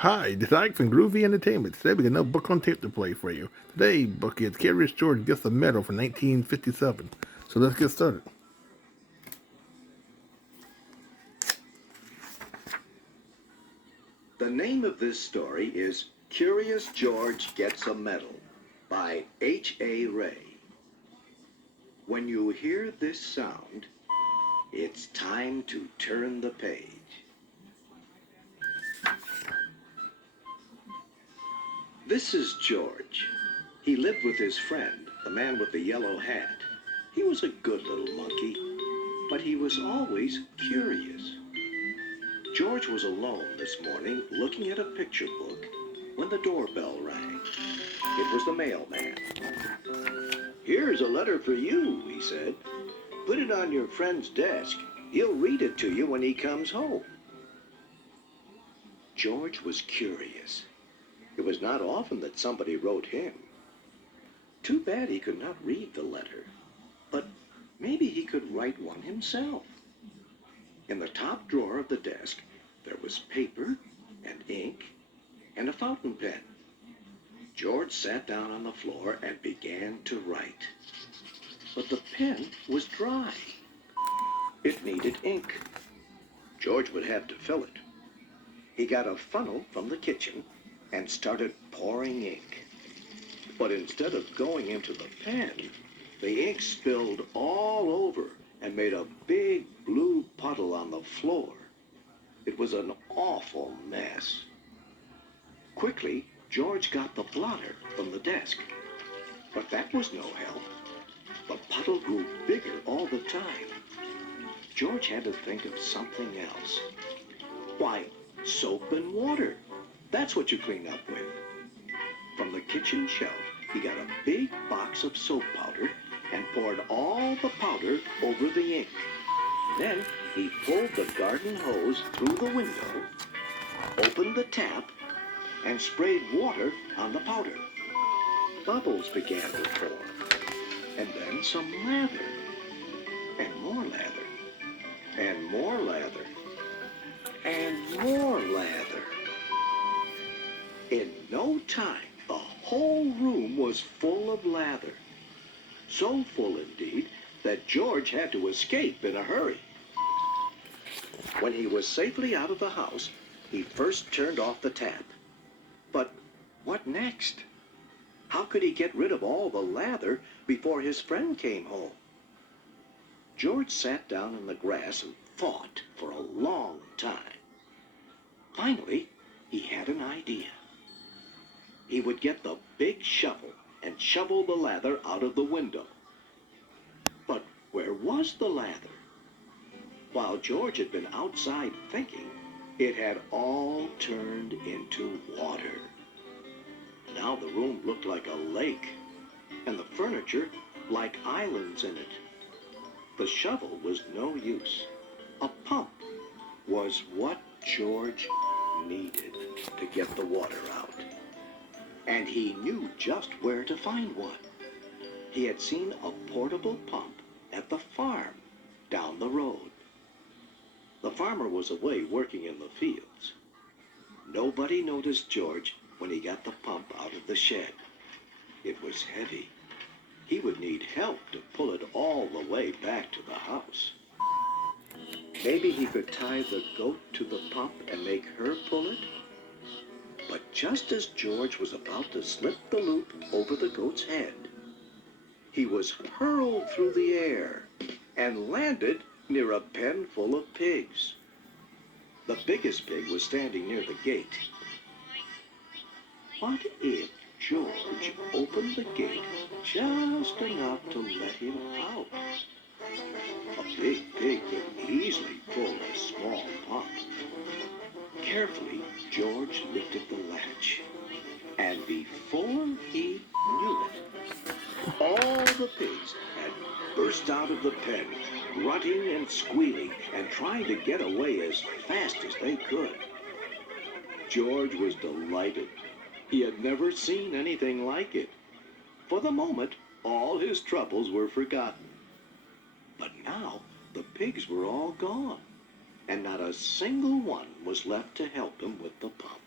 Hi, this is Ike from Groovy Entertainment. Today we got another book on tape to play for you. Today, book is Curious George Gets a Medal from 1957. So let's get started. The name of this story is Curious George Gets a Medal by H.A. Ray. When you hear this sound, it's time to turn the page. This is George. He lived with his friend, the man with the yellow hat. He was a good little monkey, but he was always curious. George was alone this morning looking at a picture book when the doorbell rang. It was the mailman. "Here's a letter for you," he said. "Put it on your friend's desk. He'll read it to you when he comes home." George was curious. It was not often that somebody wrote him. Too bad he could not read the letter. But maybe he could write one himself. In the top drawer of the desk, there was paper and ink and a fountain pen. George sat down on the floor and began to write. But the pen was dry. It needed ink. George would have to fill it. He got a funnel from the kitchen and started pouring ink. But instead of going into the pen, the ink spilled all over and made a big blue puddle on the floor. It was an awful mess. Quickly, George got the blotter from the desk. But that was no help. The puddle grew bigger all the time. George had to think of something else. Why, soap and water. That's what you clean up with. From the kitchen shelf, he got a big box of soap powder and poured all the powder over the ink. Then he pulled the garden hose through the window, opened the tap, and sprayed water on the powder. Bubbles began to form, and then some lather, and more lather, and more lather, and more lather. In no time, the whole room was full of lather. So full, indeed, that George had to escape in a hurry. When he was safely out of the house, he first turned off the tap. But what next? How could he get rid of all the lather before his friend came home? George sat down in the grass and thought for a long time. Finally, he had an idea. He would get the big shovel and shovel the lather out of the window. But where was the lather? While George had been outside thinking, it had all turned into water. Now the room looked like a lake, and the furniture like islands in it. The shovel was no use. A pump was what George needed to get the water out. And he knew just where to find one. He had seen a portable pump at the farm down the road. The farmer was away working in the fields. Nobody noticed George when he got the pump out of the shed. It was heavy. He would need help to pull it all the way back to the house. Maybe he could tie the goat to the pump and make her pull it? But just as George was about to slip the loop over the goat's head, he was hurled through the air and landed near a pen full of pigs. The biggest pig was standing near the gate. What if George opened the gate just enough to let him out? A big pig could easily pull a small pump. Carefully, George lifted the latch, and before he knew it, all the pigs had burst out of the pen, grunting and squealing and trying to get away as fast as they could. George was delighted. He had never seen anything like it. For the moment, all his troubles were forgotten. But now the pigs were all gone, and not a single one was left to help him with the pump.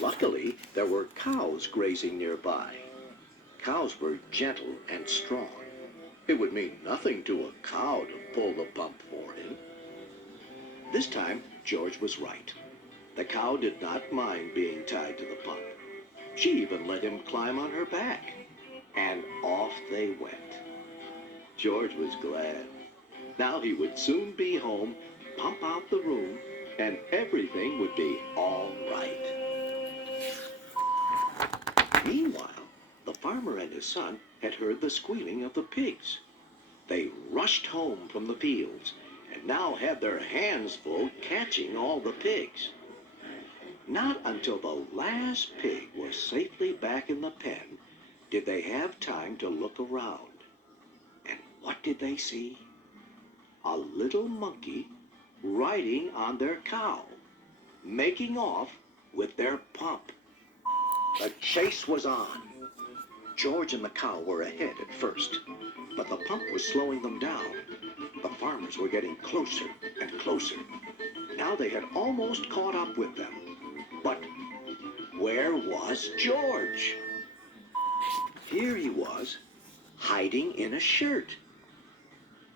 Luckily, there were cows grazing nearby. Cows were gentle and strong. It would mean nothing to a cow to pull the pump for him. This time, George was right. The cow did not mind being tied to the pump. She even let him climb on her back. And off they went. George was glad. Now he would soon be home, pump out the room, and everything would be all right. Meanwhile, the farmer and his son had heard the squealing of the pigs. They rushed home from the fields and now had their hands full catching all the pigs. Not until the last pig was safely back in the pen did they have time to look around. And what did they see? A little monkey riding on their cow, making off with their pump. The chase was on. George and the cow were ahead at first, but the pump was slowing them down. The farmers were getting closer and closer. Now they had almost caught up with them. But where was George? Here he was, hiding in a shirt.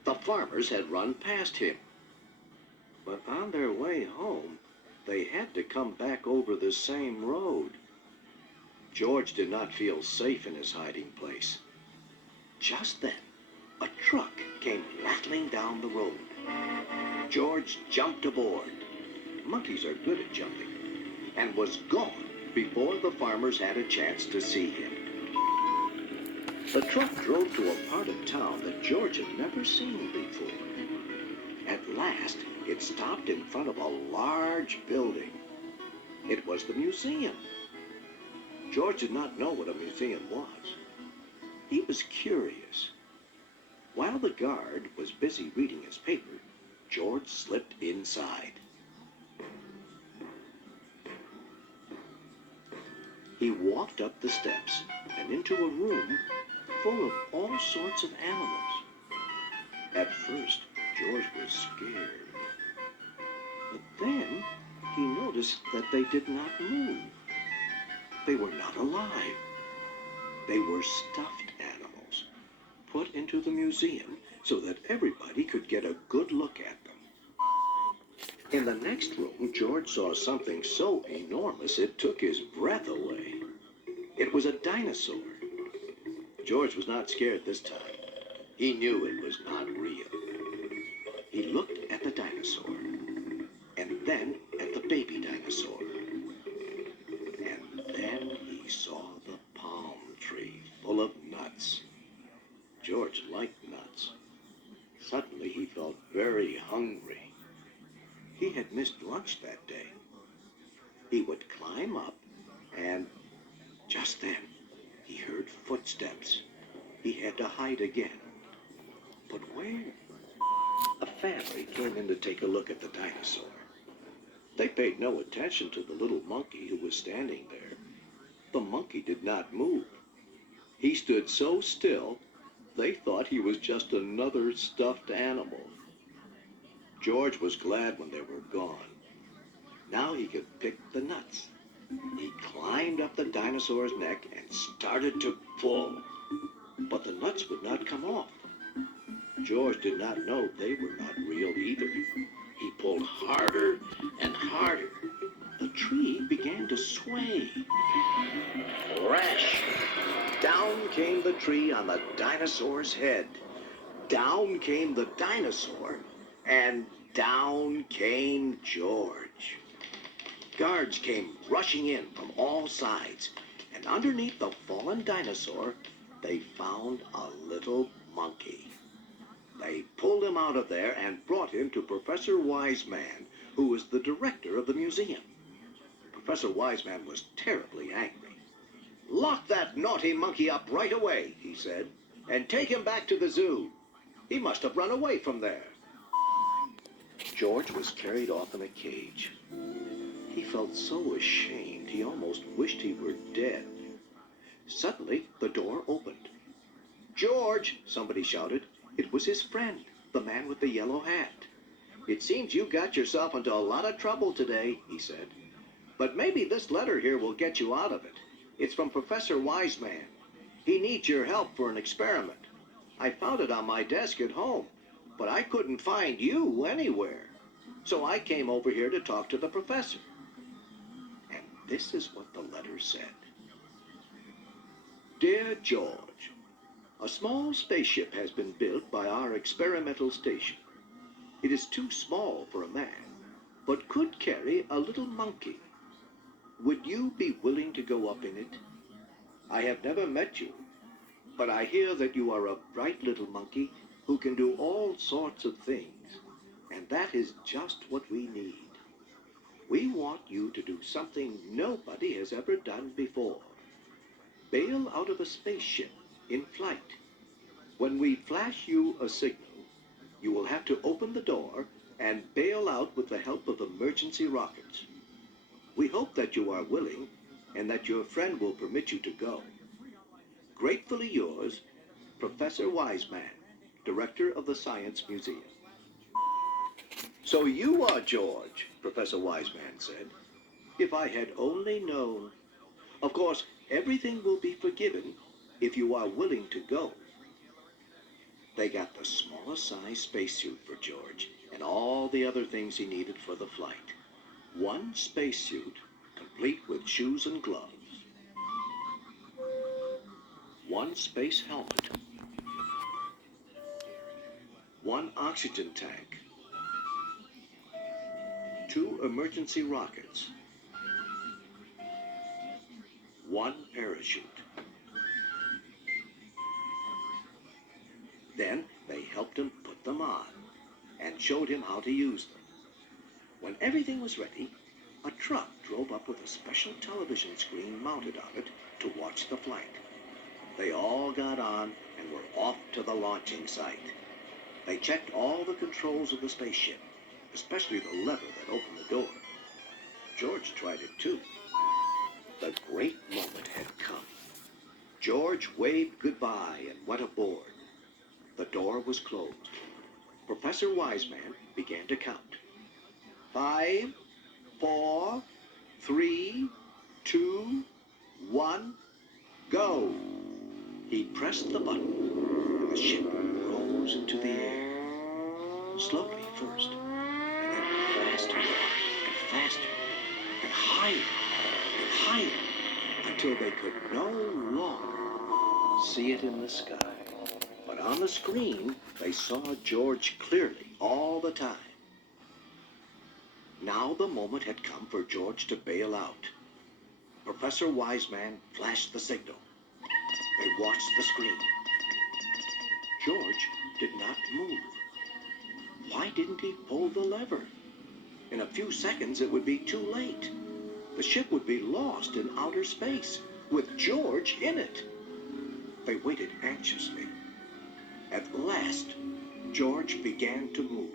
The farmers had run past him. But on their way home, they had to come back over the same road. George did not feel safe in his hiding place. Just then, a truck came rattling down the road. George jumped aboard. Monkeys are good at jumping. And was gone before the farmers had a chance to see him. The truck drove to a part of town that George had never seen before. At last, it stopped in front of a large building. It was the museum. George did not know what a museum was. He was curious. While the guard was busy reading his paper, George slipped inside. He walked up the steps and into a room full of all sorts of animals. At first, George was scared. But then he noticed that they did not move. They were not alive. They were stuffed animals, put into the museum so that everybody could get a good look at them. In the next room, George saw something so enormous it took his breath away. It was a dinosaur. George was not scared this time. He knew it was not real. He looked at the dinosaur, and then at the baby dinosaur. And then he saw the palm tree full of nuts. George liked nuts. Suddenly he felt very hungry. He had missed lunch that day. He would climb up, and just then he heard footsteps. He had to hide again. But where? A family came in to take a look at the dinosaur. They paid no attention to the little monkey who was standing there. The monkey did not move. He stood so still, they thought he was just another stuffed animal. George was glad when they were gone. Now he could pick the nuts. He climbed up the dinosaur's neck and started to pull. But the nuts would not come off. George did not know they were not real either. He pulled harder and harder. The tree began to sway. Crash! Down came the tree on the dinosaur's head. Down came the dinosaur, and down came George. Guards came rushing in from all sides, and underneath the fallen dinosaur, they found a little monkey. They pulled him out of there and brought him to Professor Wiseman, who was the director of the museum. Professor Wiseman was terribly angry. "Lock that naughty monkey up right away," he said, "and take him back to the zoo. He must have run away from there." George was carried off in a cage. He felt so ashamed he almost wished he were dead. Suddenly, the door opened. "George!" somebody shouted. It was his friend, the man with the yellow hat. "It seems you got yourself into a lot of trouble today," he said. But maybe this letter here will get you out of it. It's from Professor Wiseman. He needs your help for an experiment. I found it on my desk at home, but I couldn't find you anywhere. So I came over here to talk to the professor. And this is what the letter said. Dear George, a small spaceship has been built by our experimental station. It is too small for a man, but could carry a little monkey. Would you be willing to go up in it? I have never met you, but I hear that you are a bright little monkey who can do all sorts of things, and that is just what we need. We want you to do something nobody has ever done before. Bail out of a spaceship in flight. When we flash you a signal, you will have to open the door and bail out with the help of emergency rockets. We hope that you are willing and that your friend will permit you to go. Gratefully yours, Professor Wiseman, Director of the Science Museum. So you are George, Professor Wiseman said. If I had only known. Of course, everything will be forgiven if you are willing to go. They got the smallest size spacesuit for George and all the other things he needed for the flight. One spacesuit, complete with shoes and gloves. One space helmet. One oxygen tank. 2 emergency rockets. 1 parachute. Then they helped him put them on and showed him how to use them. When everything was ready, a truck drove up with a special television screen mounted on it to watch the flight. They all got on and were off to the launching site. They checked all the controls of the spaceship, especially the lever that opened the door. George tried it too. The great moment had come. George waved goodbye and went aboard. The door was closed. Professor Wiseman began to count. 5, 4, 3, 2, 1, go. He pressed the button, and the ship rose into the air. Slowly first, and then faster and faster, and higher and higher, until they could no longer see it in the sky. But on the screen, they saw George clearly all the time. Now the moment had come for George to bail out. Professor Wiseman flashed the signal. They watched the screen. George did not move. Why didn't he pull the lever? In a few seconds it would be too late. The ship would be lost in outer space, with George in it. They waited anxiously. At last, George began to move.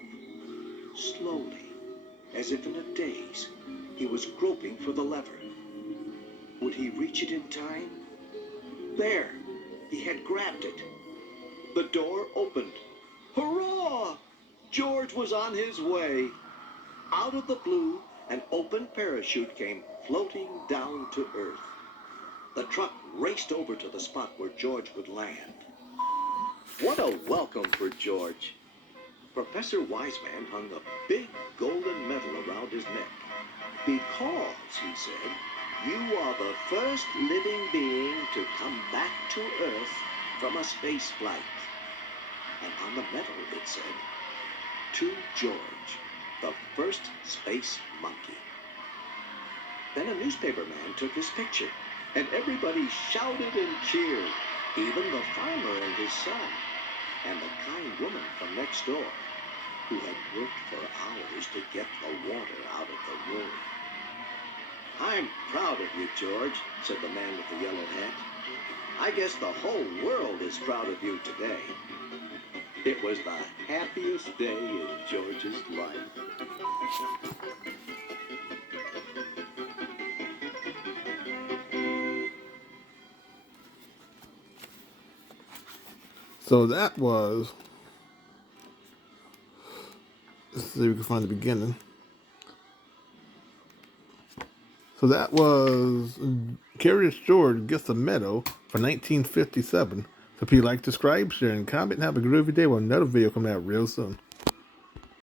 Slowly, as if in a daze, he was groping for the lever. Would he reach it in time? There, he had grabbed it. The door opened. Hurrah! George was on his way. Out of the blue, an open parachute came floating down to Earth. The truck raced over to the spot where George would land. What a welcome for George. Professor Wiseman hung a big golden medal around his neck. Because, he said, you are the first living being to come back to Earth from a space flight. And on the medal it said, to George, the first space monkey. Then a newspaper man took his picture, and everybody shouted and cheered, even the farmer and his son, and the kind woman from next door, who had worked for hours to get the water out of the room. I'm proud of you, George, said the man with the yellow hat. I guess the whole world is proud of you today. It was the happiest day in George's life. So that was, let's see if we can find the beginning. So that was Curious George Gets a Medal for 1957. So if you like, subscribe, share, and comment, and have a groovy day with another video coming out real soon.